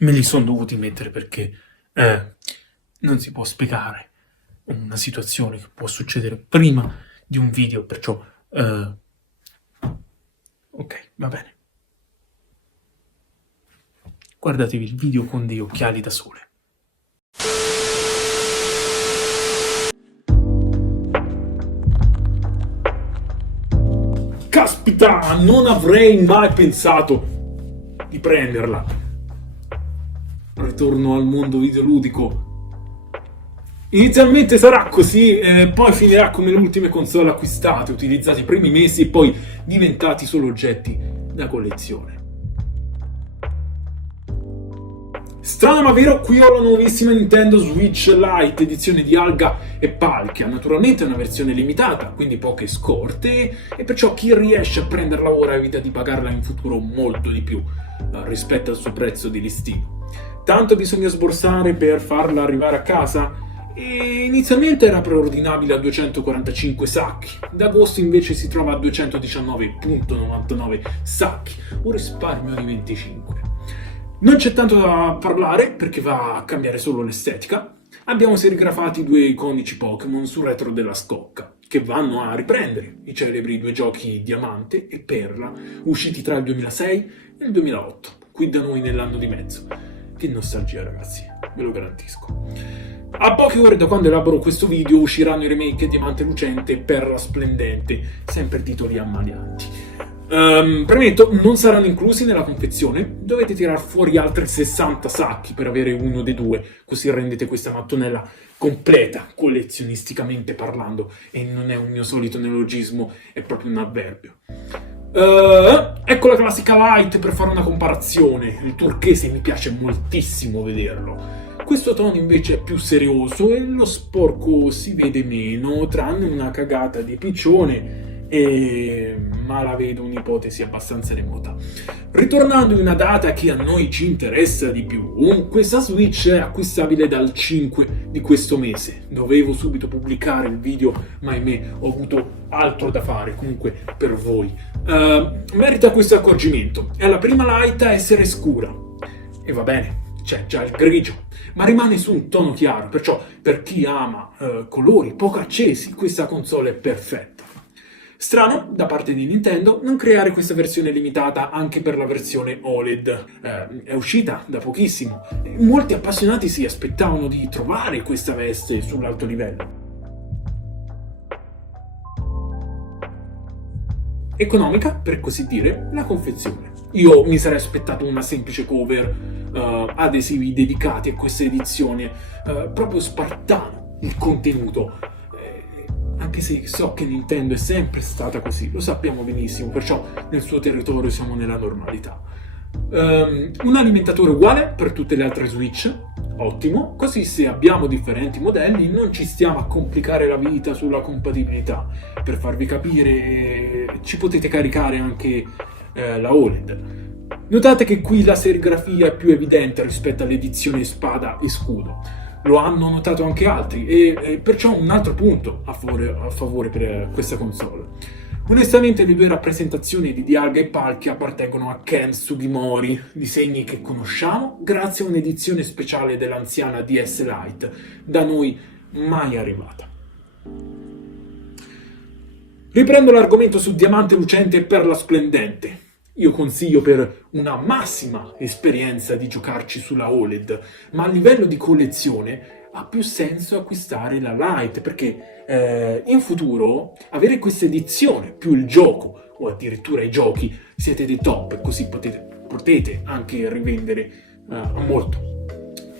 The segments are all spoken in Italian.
Me li sono dovuti mettere perché non si può spiegare una situazione che può succedere prima di un video, perciò ok, va bene. Guardatevi il video con degli occhiali da sole. Caspita, non avrei mai pensato di prenderla. Ritorno al mondo videoludico. Inizialmente sarà così, poi finirà come le ultime console acquistate, utilizzate i primi mesi e poi diventati solo oggetti da collezione. Strano ma vero, qui ho la nuovissima Nintendo Switch Lite, edizione di Alga e Palkia. Naturalmente è una versione limitata, quindi poche scorte, e perciò chi riesce a prenderla ora evita di pagarla in futuro molto di più rispetto al suo prezzo di listino. Tanto bisogna sborsare per farla arrivare a casa? E inizialmente era preordinabile a 245 sacchi, da agosto invece si trova a 219,99 sacchi, un risparmio di 25. Non c'è tanto da parlare perché va a cambiare solo l'estetica. Abbiamo serigrafati due iconici Pokémon sul retro della scocca, che vanno a riprendere i celebri due giochi Diamante e Perla, usciti tra il 2006 e il 2008, qui da noi nell'anno di mezzo. Che nostalgia, ragazzi, ve lo garantisco. A poche ore da quando elaboro questo video usciranno i remake Diamante Lucente e Perla Splendente, sempre titoli ammalianti. Premetto, non saranno inclusi nella confezione, dovete tirar fuori altri 60 sacchi per avere uno dei due, così rendete questa mattonella completa, collezionisticamente parlando, e non è un mio solito neologismo, è proprio un avverbio. Ecco la classica light per fare una comparazione, il turchese mi piace moltissimo vederlo. Questo tono invece è più serioso e lo sporco si vede meno, tranne una cagata di piccione, ma la vedo un'ipotesi abbastanza remota. Ritornando in una data che a noi ci interessa di più, questa Switch è acquistabile dal 5 di questo mese. Dovevo subito pubblicare il video, ma ahimè ho avuto altro da fare, comunque per voi. Merita questo accorgimento. È la prima light a essere scura. E va bene, c'è già il grigio, ma rimane su un tono chiaro, perciò per chi ama colori poco accesi, questa console è perfetta. Strano, da parte di Nintendo, non creare questa versione limitata anche per la versione OLED. È uscita da pochissimo. Molti appassionati si aspettavano di trovare questa veste sull'alto livello. Economica, per così dire, la confezione. Io mi sarei aspettato una semplice cover, adesivi dedicati a questa edizione, proprio spartano il contenuto. Anche se so che Nintendo è sempre stata così, lo sappiamo benissimo, perciò nel suo territorio siamo nella normalità. Un alimentatore uguale per tutte le altre Switch, ottimo, così se abbiamo differenti modelli non ci stiamo a complicare la vita sulla compatibilità. Per farvi capire, ci potete caricare anche la OLED. Notate che qui la serigrafia è più evidente rispetto all'edizione spada e scudo. Lo hanno notato anche altri e perciò un altro punto a favore per questa console. Onestamente le due rappresentazioni di Dialga e Palkia appartengono a Ken Sugimori, disegni che conosciamo grazie a un'edizione speciale dell'anziana DS Lite, da noi mai arrivata. Riprendo l'argomento su Diamante Lucente e Perla Splendente. Io consiglio per una massima esperienza di giocarci sulla OLED, ma a livello di collezione ha più senso acquistare la Lite, perché in futuro avere questa edizione più il gioco o addirittura i giochi siete dei top, così potete anche rivendere a molto.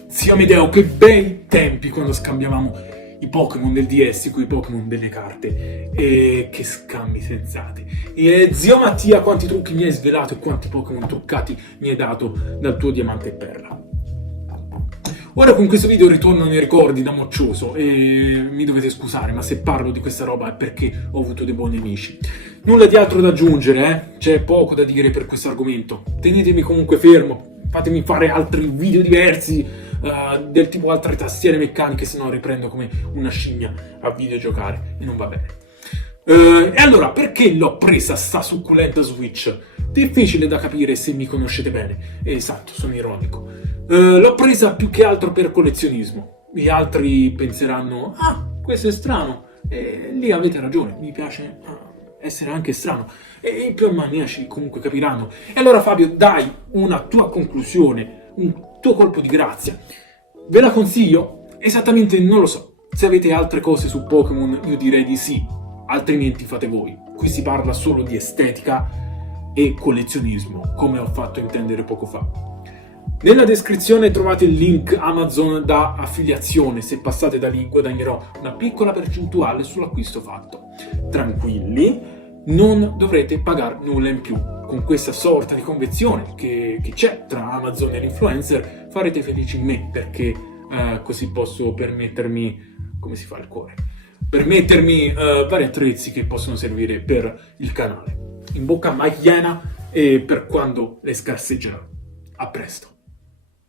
Zio Amedeo, che bei tempi quando scambiavamo i Pokémon del DS con i Pokémon delle carte, e che scambi sensati. E zio Mattia, quanti trucchi mi hai svelato e quanti Pokémon truccati mi hai dato dal tuo Diamante e Perla. Ora con questo video ritorno nei ricordi da moccioso e mi dovete scusare, ma se parlo di questa roba è perché ho avuto dei buoni amici. Nulla di altro da aggiungere, c'è poco da dire per questo argomento. Tenetemi comunque fermo, fatemi fare altri video diversi, del tipo altre tastiere meccaniche, se no riprendo come una scimmia a videogiocare e non va bene. E allora, perché l'ho presa sta succulenta Switch? Difficile da capire se mi conoscete bene. Esatto, sono ironico. L'ho presa più che altro per collezionismo. Gli altri penseranno, ah, questo è strano. E lì avete ragione, mi piace essere anche strano. E i più maniaci comunque capiranno. E allora Fabio, dai una tua conclusione, un tuo colpo di grazia. Ve la consiglio? Esattamente non lo so. Se avete altre cose su Pokémon io direi di sì, altrimenti fate voi. Qui si parla solo di estetica e collezionismo, come ho fatto intendere poco fa. Nella descrizione trovate il link Amazon da affiliazione, se passate da lì guadagnerò una piccola percentuale sull'acquisto fatto. Tranquilli, non dovrete pagare nulla in più. Con questa sorta di convenzione che c'è tra Amazon e l'influencer farete felici me, perché così posso permettermi, come si fa il cuore? Permettermi vari attrezzi che possono servire per il canale. In bocca a Mike Iena e per quando le scarseggerò. A presto.